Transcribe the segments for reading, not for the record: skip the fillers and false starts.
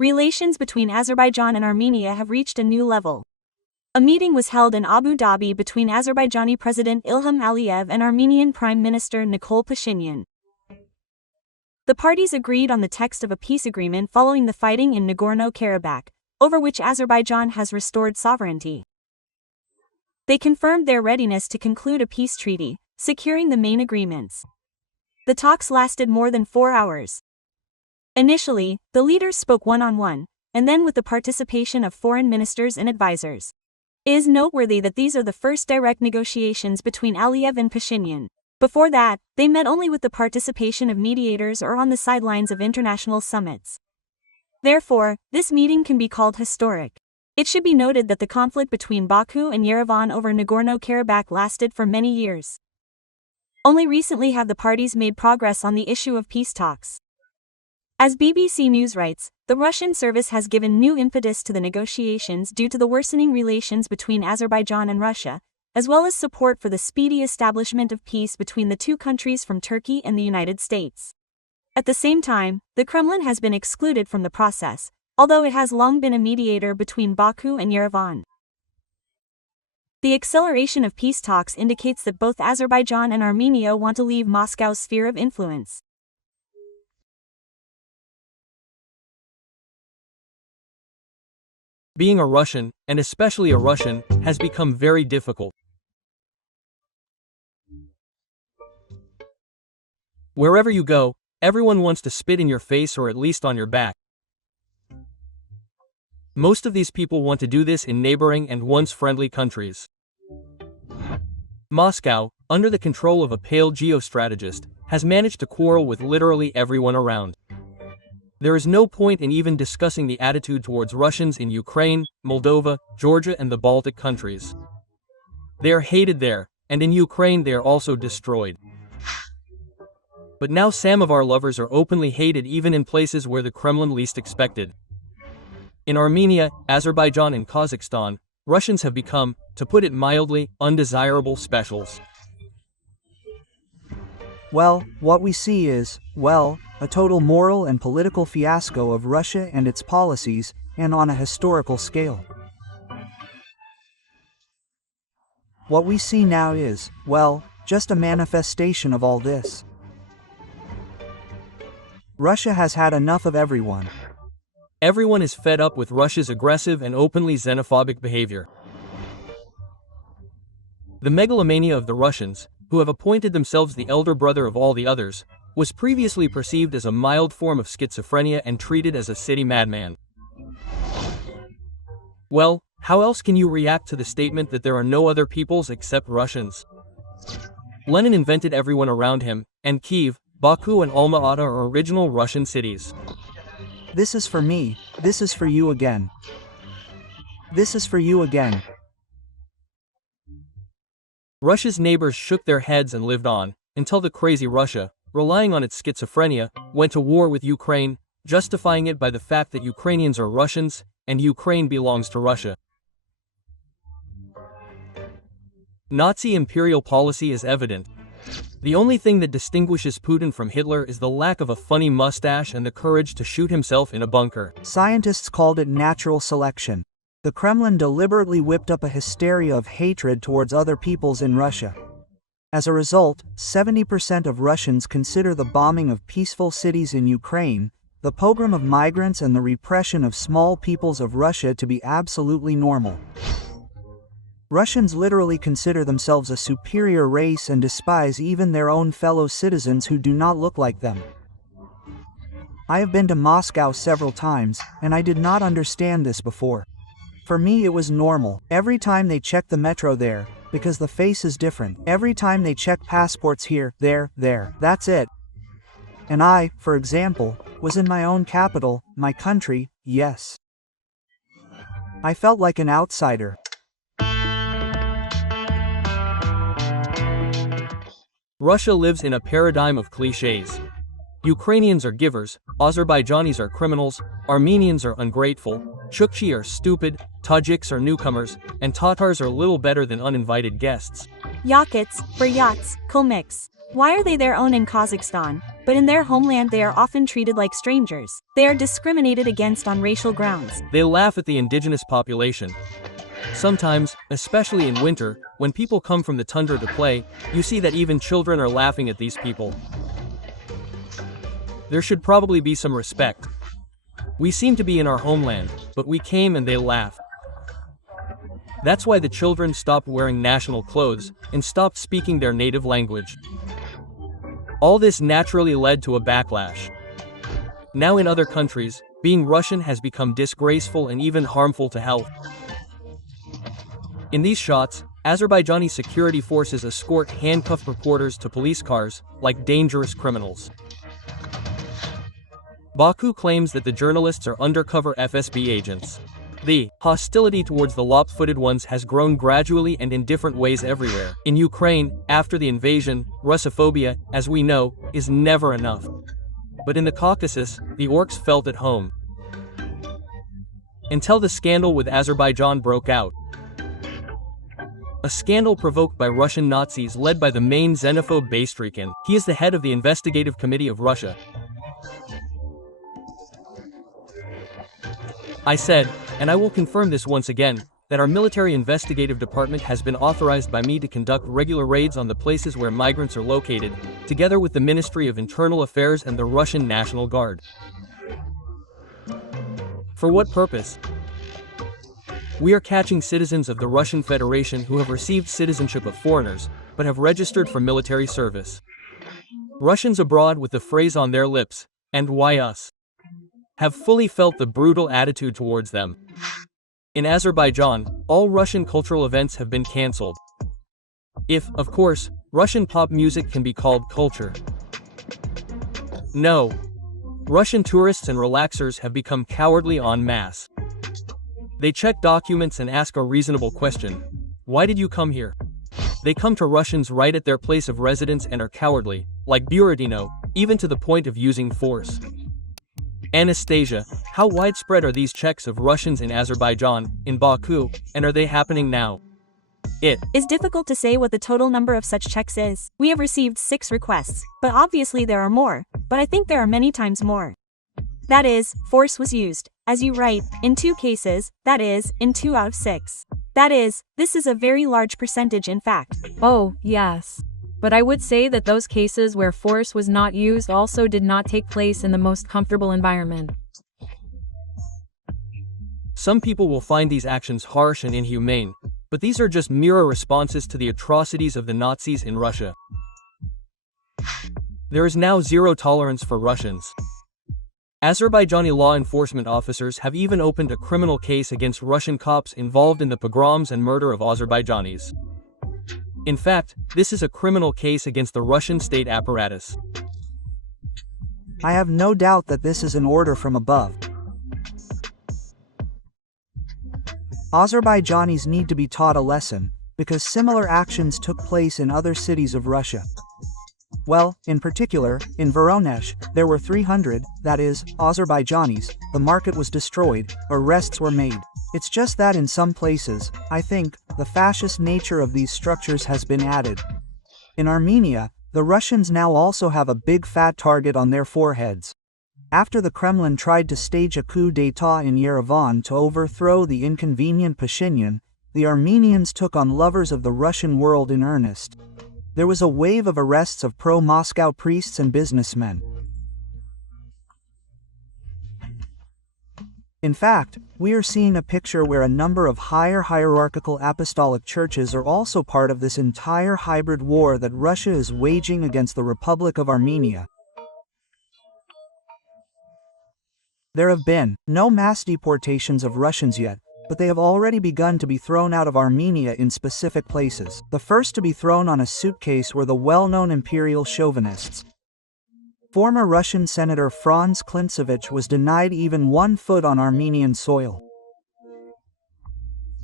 Relations between Azerbaijan and Armenia have reached a new level. A meeting was held in Abu Dhabi between Azerbaijani President Ilham Aliyev and Armenian Prime Minister Nikol Pashinyan. The parties agreed on the text of a peace agreement following the fighting in Nagorno-Karabakh, over which Azerbaijan has restored sovereignty. They confirmed their readiness to conclude a peace treaty, securing the main agreements. The talks lasted more than 4 hours. Initially, the leaders spoke one-on-one, and then with the participation of foreign ministers and advisors. It is noteworthy that these are the first direct negotiations between Aliyev and Pashinyan. Before that, they met only with the participation of mediators or on the sidelines of international summits. Therefore, this meeting can be called historic. It should be noted that the conflict between Baku and Yerevan over Nagorno-Karabakh lasted for many years. Only recently have the parties made progress on the issue of peace talks. As BBC News writes, the Russian service has given new impetus to the negotiations due to the worsening relations between Azerbaijan and Russia, as well as support for the speedy establishment of peace between the two countries from Turkey and the United States. At the same time, the Kremlin has been excluded from the process, although it has long been a mediator between Baku and Yerevan. The acceleration of peace talks indicates that both Azerbaijan and Armenia want to leave Moscow's sphere of influence. Being a Russian, and especially a Russian, has become very difficult. Wherever you go, everyone wants to spit in your face or at least on your back. Most of these people want to do this in neighboring and once friendly countries. Moscow, under the control of a pale geostrategist, has managed to quarrel with literally everyone around. There is no point in even discussing the attitude towards Russians in Ukraine, Moldova, Georgia and the Baltic countries. They are hated there, and in Ukraine they are also destroyed. But now some of our lovers are openly hated even in places where the Kremlin least expected. In Armenia, Azerbaijan and Kazakhstan, Russians have become, to put it mildly, undesirable specials. Well, what we see is, well, a total moral and political fiasco of Russia and its policies, and on a historical scale. What we see now is, well, just a manifestation of all this. Russia has had enough of everyone. Everyone is fed up with Russia's aggressive and openly xenophobic behavior. The megalomania of the Russians, who have appointed themselves the elder brother of all the others, was previously perceived as a mild form of schizophrenia and treated as a city madman. Well, how else can you react to the statement that there are no other peoples except Russians? Lenin invented everyone around him, and Kiev, Baku and Alma-Ata are original Russian cities. This is for me, this is for you again. This is for you again. Russia's neighbors shook their heads and lived on, until the crazy Russia, relying on its schizophrenia, went to war with Ukraine, justifying it by the fact that Ukrainians are Russians, and Ukraine belongs to Russia. Nazi imperial policy is evident. The only thing that distinguishes Putin from Hitler is the lack of a funny mustache and the courage to shoot himself in a bunker. Scientists called it natural selection. The Kremlin deliberately whipped up a hysteria of hatred towards other peoples in Russia. As a result, 70% of Russians consider the bombing of peaceful cities in Ukraine, the pogrom of migrants and the repression of small peoples of Russia to be absolutely normal. Russians literally consider themselves a superior race and despise even their own fellow citizens who do not look like them. I have been to Moscow several times, and I did not understand this before. For me it was normal. Every time they check the metro there, because the face is different. Every time they check passports here, there, that's it. And I, for example, was in my own capital, my country, yes. I felt like an outsider. Russia lives in a paradigm of clichés. Ukrainians are givers, Azerbaijanis are criminals, Armenians are ungrateful, Chukchi are stupid, Tajiks are newcomers, and Tatars are little better than uninvited guests. Yakuts, Buryats, Kalmyks, Why are they their own in Kazakhstan, but in their homeland they are often treated like strangers? They are discriminated against on racial grounds. They laugh at the indigenous population. Sometimes, especially in winter, when people come from the tundra to play, you see that even children are laughing at these people. There should probably be some respect. We seem to be in our homeland, but we came and they laugh. That's why the children stopped wearing national clothes and stopped speaking their native language. All this naturally led to a backlash. Now in other countries, being Russian has become disgraceful and even harmful to health. In these shots, Azerbaijani security forces escort handcuffed reporters to police cars, like dangerous criminals. Baku claims that the journalists are undercover FSB agents. The hostility towards the lop-footed ones has grown gradually and in different ways everywhere. In Ukraine, after the invasion, Russophobia, as we know, is never enough. But in the Caucasus, the orcs felt at home. Until the scandal with Azerbaijan broke out. A scandal provoked by Russian Nazis led by the main xenophobe Bastrikin. He is the head of the investigative committee of Russia. I said, and I will confirm this once again, that our military investigative department has been authorized by me to conduct regular raids on the places where migrants are located, together with the Ministry of Internal Affairs and the Russian National Guard. For what purpose? We are catching citizens of the Russian Federation who have received citizenship of foreigners, but have registered for military service. Russians abroad with the phrase on their lips, "And why us?" have fully felt the brutal attitude towards them. In Azerbaijan, all Russian cultural events have been cancelled. If, of course, Russian pop music can be called culture. No. Russian tourists and relaxers have become cowardly en masse. They check documents and ask a reasonable question. Why did you come here? They come to Russians right at their place of residence and are cowardly, like Buratino, even to the point of using force. Anastasia, how widespread are these checks of Russians in Azerbaijan, in Baku, and are they happening now? It is difficult to say what the total number of such checks is. We have received 6 requests, but obviously there are more, but I think there are many times more. That is, force was used, as you write, in 2 cases, that is, in 2 out of 6. That is, this is a very large percentage in fact. Oh, yes. But I would say that those cases where force was not used also did not take place in the most comfortable environment. Some people will find these actions harsh and inhumane, but these are just mirror responses to the atrocities of the Nazis in Russia. There is now zero tolerance for Russians. Azerbaijani law enforcement officers have even opened a criminal case against Russian cops involved in the pogroms and murder of Azerbaijanis. In fact, this is a criminal case against the Russian state apparatus. I have no doubt that this is an order from above. Azerbaijanis need to be taught a lesson, because similar actions took place in other cities of Russia. Well, in particular, in Voronezh, there were 300, that is, Azerbaijanis, the market was destroyed, arrests were made. It's just that in some places, I think, the fascist nature of these structures has been added. In Armenia, the Russians now also have a big fat target on their foreheads. After the Kremlin tried to stage a coup d'état in Yerevan to overthrow the inconvenient Pashinian, the Armenians took on lovers of the Russian world in earnest. There was a wave of arrests of pro-Moscow priests and businessmen. In fact, we are seeing a picture where a number of higher hierarchical apostolic churches are also part of this entire hybrid war that Russia is waging against the Republic of Armenia. There have been no mass deportations of Russians yet, but they have already begun to be thrown out of Armenia in specific places. The first to be thrown on a suitcase were the well-known imperial chauvinists. Former Russian Senator Franz Klintsevich was denied even 1 foot on Armenian soil.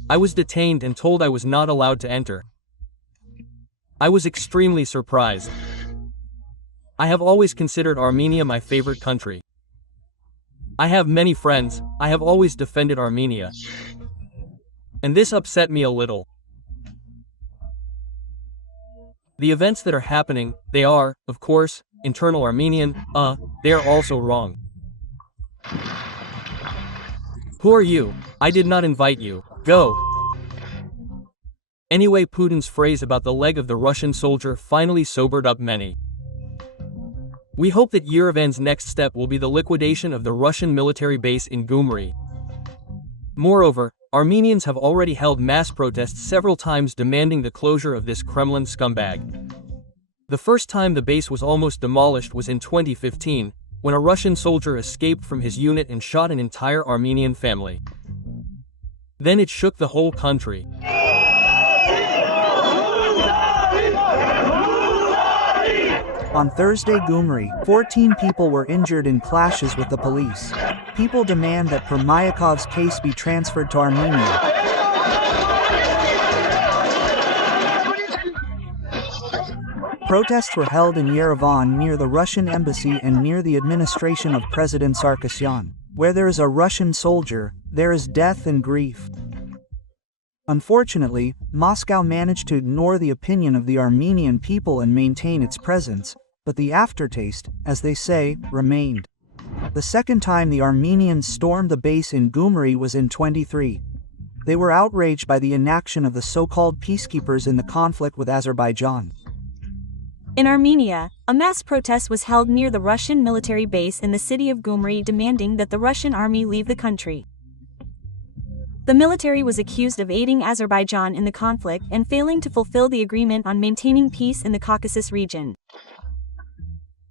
I was detained and told I was not allowed to enter. I was extremely surprised. I have always considered Armenia my favorite country. I have many friends, I have always defended Armenia. And this upset me a little. The events that are happening, they are, of course, internal Armenian, they are also wrong. Who are you? I did not invite you. Go! Anyway, Putin's phrase about the leg of the Russian soldier finally sobered up many. We hope that Yerevon's next step will be the liquidation of the Russian military base in Gyumri. Moreover, Armenians have already held mass protests several times demanding the closure of this Kremlin scumbag. The first time the base was almost demolished was in 2015, when a Russian soldier escaped from his unit and shot an entire Armenian family. Then it shook the whole country. On Thursday, Gyumri, 14 people were injured in clashes with the police. People demand that Permyakov's case be transferred to Armenia. Protests were held in Yerevan near the Russian embassy and near the administration of President Sarkisyan. Where there is a Russian soldier, there is death and grief. Unfortunately, Moscow managed to ignore the opinion of the Armenian people and maintain its presence, but the aftertaste, as they say, remained. The second time the Armenians stormed the base in Gyumri was in 2023. They were outraged by the inaction of the so-called peacekeepers in the conflict with Azerbaijan. In Armenia, a mass protest was held near the Russian military base in the city of Gyumri demanding that the Russian army leave the country. The military was accused of aiding Azerbaijan in the conflict and failing to fulfill the agreement on maintaining peace in the Caucasus region.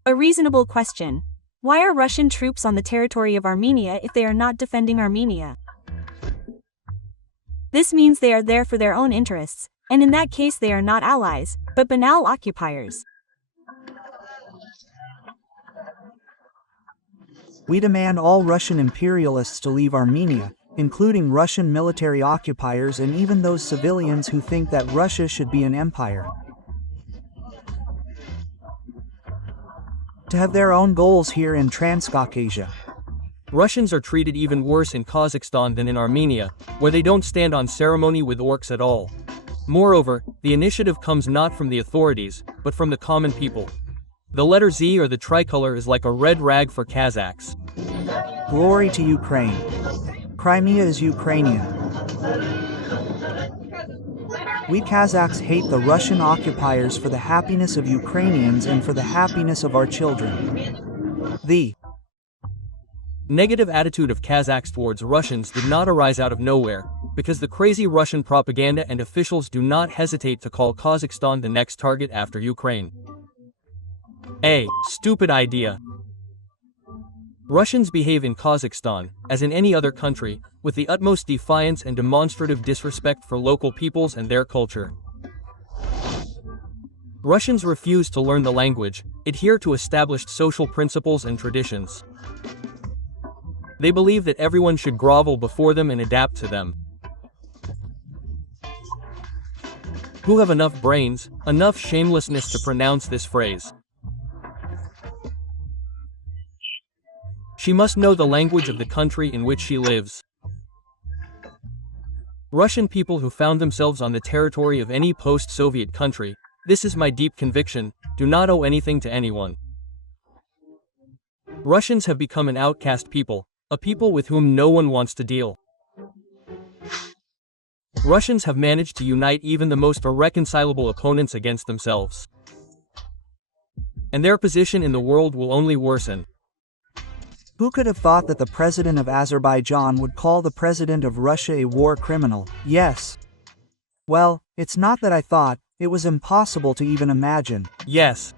A reasonable question: why are Russian troops on the territory of Armenia if they are not defending Armenia? This means they are there for their own interests, and in that case they are not allies, but banal occupiers. We demand all Russian imperialists to leave Armenia, including Russian military occupiers and even those civilians who think that Russia should be an empire. To have their own goals here in Transcaucasia. Russians are treated even worse in Kazakhstan than in Armenia, where they don't stand on ceremony with orcs at all. Moreover, the initiative comes not from the authorities, but from the common people. The letter Z or the tricolor is like a red rag for Kazakhs. Glory to Ukraine. Crimea is Ukrainian. We Kazakhs hate the Russian occupiers for the happiness of Ukrainians and for the happiness of our children. The negative attitude of Kazakhs towards Russians did not arise out of nowhere, because the crazy Russian propaganda and officials do not hesitate to call Kazakhstan the next target after Ukraine. A stupid idea. Russians behave in Kazakhstan, as in any other country, with the utmost defiance and demonstrative disrespect for local peoples and their culture. Russians refuse to learn the language, adhere to established social principles and traditions. They believe that everyone should grovel before them and adapt to them. Who have enough brains, enough shamelessness to pronounce this phrase? She must know the language of the country in which she lives. Russian people who found themselves on the territory of any post-Soviet country, this is my deep conviction, do not owe anything to anyone. Russians have become an outcast people, a people with whom no one wants to deal. Russians have managed to unite even the most irreconcilable opponents against themselves. And their position in the world will only worsen. Who could have thought that the president of Azerbaijan would call the president of Russia a war criminal? Yes. Well, it's not that I thought, it was impossible to even imagine. Yes.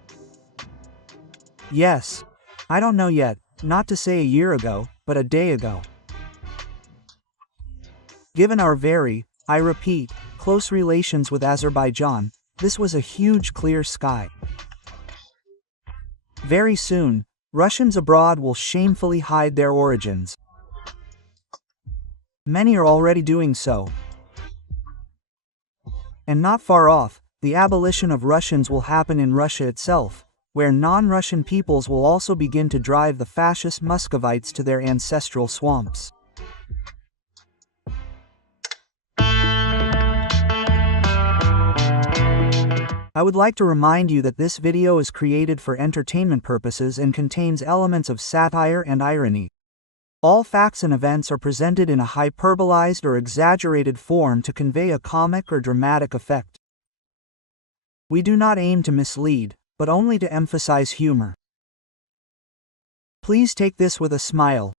Yes. I don't know yet, not to say a year ago, but a day ago. Given our very, I repeat, close relations with Azerbaijan, this was a huge clear sky. Very soon, Russians abroad will shamefully hide their origins. Many are already doing so. And not far off, the abolition of Russians will happen in Russia itself, where non-Russian peoples will also begin to drive the fascist Muscovites to their ancestral swamps. I would like to remind you that this video is created for entertainment purposes and contains elements of satire and irony. All facts and events are presented in a hyperbolized or exaggerated form to convey a comic or dramatic effect. We do not aim to mislead, but only to emphasize humor. Please take this with a smile,